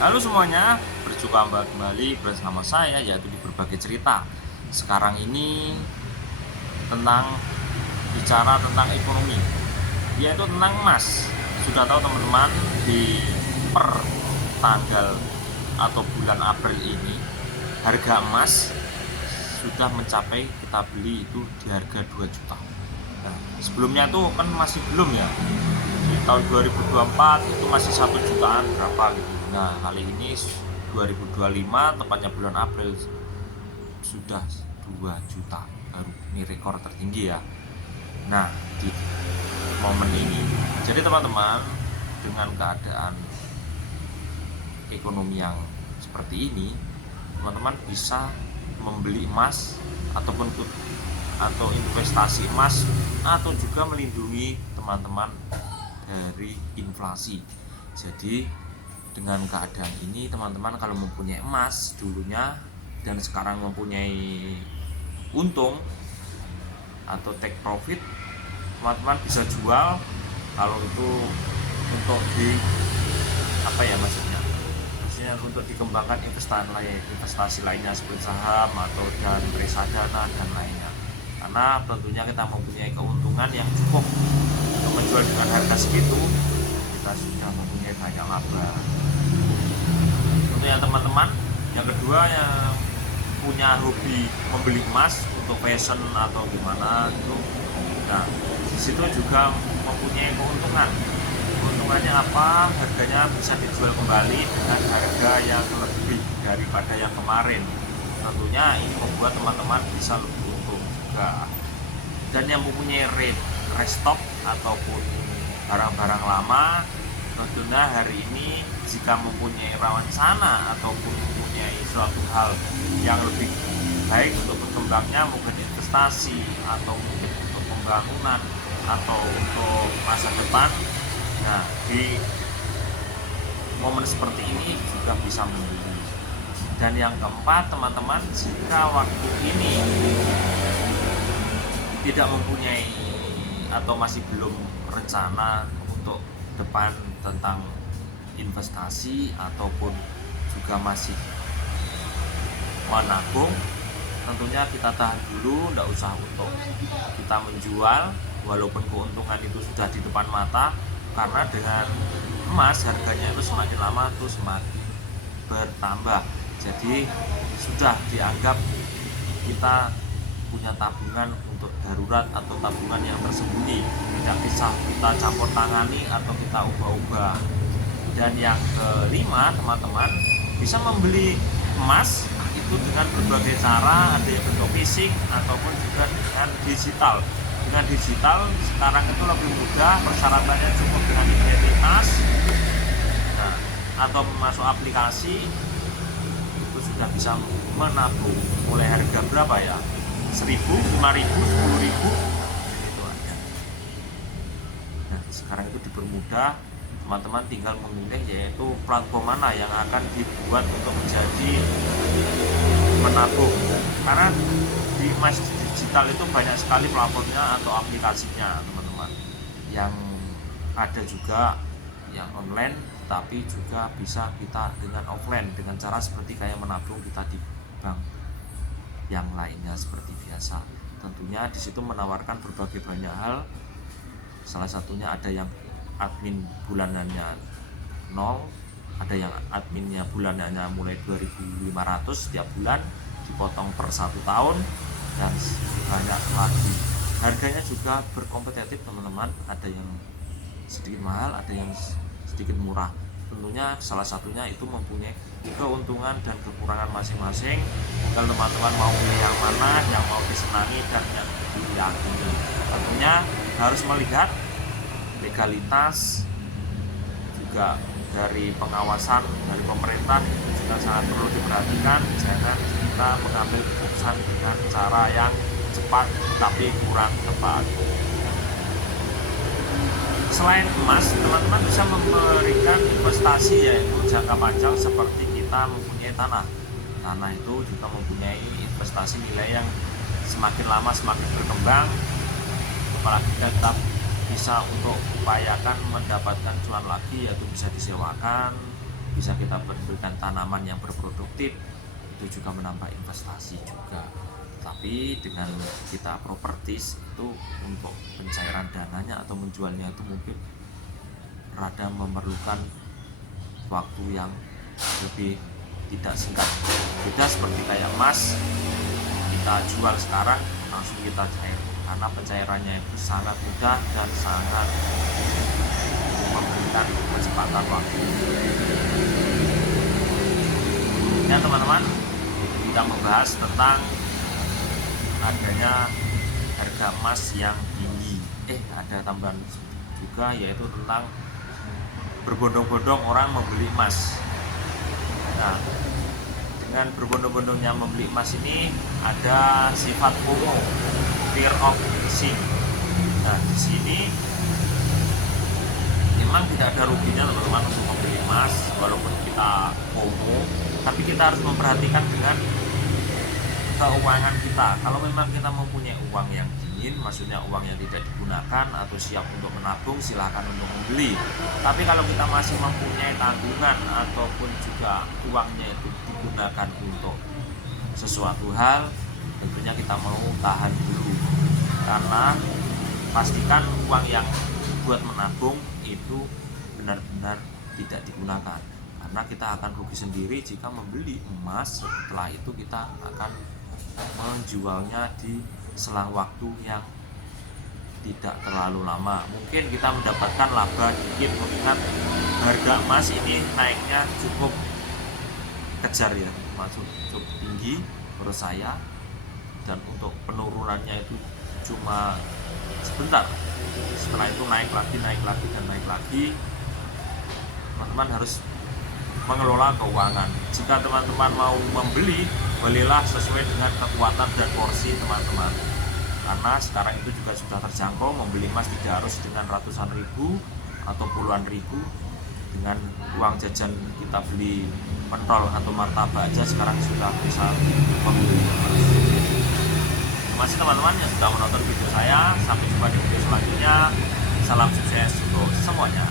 Halo semuanya, berjumpa kembali bersama saya yaitu di berbagai cerita. Sekarang ini tentang bicara tentang ekonomi, yaitu tentang emas. Sudah tahu teman-teman, di per tanggal atau bulan April ini harga emas sudah mencapai, kita beli itu di harga 2 juta. Nah, sebelumnya tuh kan masih belum ya, di tahun 2024 itu masih 1 jutaan berapa gitu. Nah, kali ini 2025 tepatnya bulan April sudah 2 juta baru. Ini rekor tertinggi ya. Nah, di momen ini, jadi teman-teman, dengan keadaan ekonomi yang seperti ini, teman-teman bisa membeli emas ataupun atau investasi emas, atau juga melindungi teman-teman dari inflasi. Jadi dengan keadaan ini teman-teman kalau mempunyai emas dulunya dan sekarang mempunyai untung atau take profit, teman-teman bisa jual. Kalau itu untuk di apa ya, maksudnya untuk dikembangkan investasi lainnya seperti saham atau dan reksadana dan lainnya, karena tentunya kita mempunyai keuntungan yang cukup untuk menjual dengan harga segitu, kita sudah mempunyai banyak laba. Untuk yang teman-teman yang kedua yang punya hobi membeli emas untuk fashion atau gimana itu, nah disitu juga mempunyai keuntungan. Keuntungannya apa? Harganya bisa dijual kembali dengan harga yang lebih daripada yang kemarin. Tentunya ini membuat teman-teman bisa lebih untung juga. Dan yang mempunyai restock ataupun barang-barang lama, tentunya hari ini jika mempunyai rencana ataupun mempunyai suatu hal yang lebih baik untuk berkembangnya, mungkin investasi atau mungkin untuk pembangunan atau untuk masa depan, nah di momen seperti ini juga bisa membeli. Dan yang keempat teman-teman, jika waktu ini tidak mempunyai atau masih belum rencana untuk depan tentang investasi ataupun juga masih menabung, tentunya kita tahan dulu, tidak usah untuk kita menjual walaupun keuntungan itu sudah di depan mata, karena dengan emas harganya itu semakin lama itu semakin bertambah. Jadi sudah dianggap kita punya tabungan untuk darurat atau tabungan yang tersembunyi, tidak bisa kita campur tangani atau kita ubah-ubah. Dan yang kelima teman-teman, bisa membeli emas itu dengan berbagai cara, ada yang bentuk fisik ataupun juga dengan digital. Dengan digital sekarang itu lebih mudah, persyaratannya cukup dengan identitas, nah, atau masuk aplikasi itu sudah bisa menabung. Mulai harga berapa ya? 1.000, 5.000, 10.000 itu ada. Nah, sekarang itu dipermudah, teman-teman tinggal memilih yaitu platform mana yang akan dibuat untuk menjadi menabung, karena di emas digital itu banyak sekali platformnya atau aplikasinya teman-teman, yang ada juga yang online tapi juga bisa kita dengan offline dengan cara seperti kayak menabung kita di bank yang lainnya seperti biasa. Tentunya di situ menawarkan berbagai banyak hal, salah satunya ada yang admin bulanannya 0, ada yang adminnya bulanannya mulai 2.500 setiap bulan dipotong per 1 tahun, dan banyak lagi. Harganya juga berkompetitif teman-teman, ada yang sedikit mahal, ada yang sedikit murah. Tentunya salah satunya itu mempunyai keuntungan dan kekurangan masing-masing. Kalau teman-teman mau yang mana yang mau disenangi dan yang diyakini, tentunya harus melihat legalitas juga dari pengawasan dari pemerintah, itu juga sangat perlu diperhatikan. Jangan kita mengambil keputusan dengan cara yang cepat tapi kurang tepat. Selain emas, teman-teman bisa memberikan investasi yaitu jangka panjang seperti kita mempunyai tanah. Tanah itu juga mempunyai investasi nilai yang semakin lama semakin berkembang, apalagi kita tetap bisa untuk upayakan mendapatkan cuan lagi, yaitu bisa disewakan bisa kita berikan tanaman yang berproduktif, itu juga menambah investasi juga. Tapi dengan kita propertis itu untuk pencairan dananya atau menjualnya itu mungkin rada memerlukan waktu yang lebih tidak singkat. Beda seperti kayak emas, kita jual sekarang langsung kita cair, karena pencairannya itu sangat mudah dan sangat memberikan kecepatan waktu. Ya teman-teman, kita membahas tentang adanya harga emas yang tinggi. Ada tambahan juga, yaitu tentang berbondong-bondong orang membeli emas. Nah, dengan berbondong-bondongnya membeli emas ini ada sifat FOMO, fear of missing. Nah, di sini memang tidak ada ruginya teman-teman untuk membeli emas walaupun kita FOMO, tapi kita harus memperhatikan dengan keuangan kita. Kalau memang kita mempunyai uang yang dingin, maksudnya uang yang tidak digunakan atau siap untuk menabung, silahkan untuk membeli. Tapi kalau kita masih mempunyai tanggungan ataupun juga uangnya itu digunakan untuk sesuatu hal, tentunya kita mau tahan dulu, karena pastikan uang yang buat menabung itu benar-benar tidak digunakan, karena kita akan rugi sendiri jika membeli emas setelah itu kita akan menjualnya di selang waktu yang tidak terlalu lama. Mungkin kita mendapatkan laba dikit, mengingat harga emas ini naiknya cukup kejar ya, cukup tinggi menurut saya, dan untuk penurunannya itu cuma sebentar. Setelah itu naik lagi dan naik lagi. Teman-teman harus mengelola keuangan. Jika teman-teman mau membeli, belilah sesuai dengan kekuatan dan porsi teman-teman, karena sekarang itu juga sudah terjangkau. Membeli emas tidak harus dengan ratusan ribu atau puluhan ribu. Dengan uang jajan kita beli pentol atau martabak aja sekarang sudah bisa membeli emas. Terima kasih teman-teman yang sudah menonton video saya. Sampai jumpa di video selanjutnya. Salam sukses untuk semuanya.